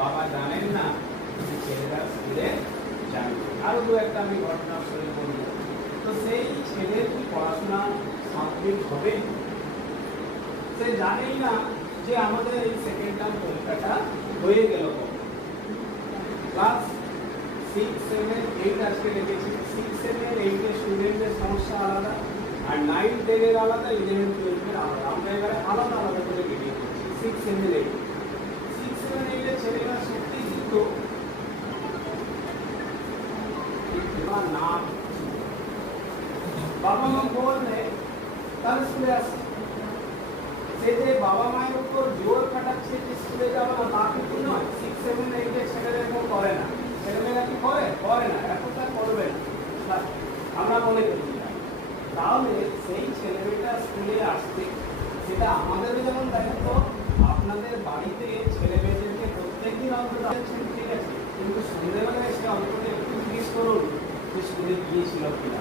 বাবা জানেন না ছেলেরা স্কুলে যাবে। আরো দু একটা আমি ঘটনা শুনে বলবো। তো সেই ছেলের কি পড়াশোনা সাবজেক্ট হবে, সে জানেই না যে আমাদের এই সেকেন্ড টার্ম পরীক্ষাটা হয়ে গেল। ক্লাস 6, 7, 8 আজকে দেখেছি। 6, 7, 8 এর স্টুডেন্টদের সমস্যা আলাদা, আর 9, 10 এর আলাদা, 11, 12 এর আলাদা। আমরা এবারে আলাদা আলাদা করে ভিডিও করছি। 6, 7, 8 ছেলেরা সত্যি কিন্তু না বাবা মা বললে তাহলে স্কুলে আসে। সে যে বাবা মায়ের উপর জোর খাটাচ্ছে যে স্কুলে যাবে না, তা কিন্তু নয়। 6, 7, 8 এর ছেলেরা এরকম করে না। ছেলেমেয়েরা কি করে না, এখনটা করবে না, আমরা মনে করি না। তাহলে সেই ছেলেমেয়েটা স্কুলে আসছে, সেটা আমাদেরও যেমন দায়িত্ব, আপনাদের বাড়িতে ছেলে মেয়েদেরকে প্রত্যেকদিন অন্তত ঠিক আছে, কিন্তু সন্ধ্যেবেলা এসে অন্তত একটু জিজ্ঞেস করুন যে স্কুলে গিয়েছিল কিনা।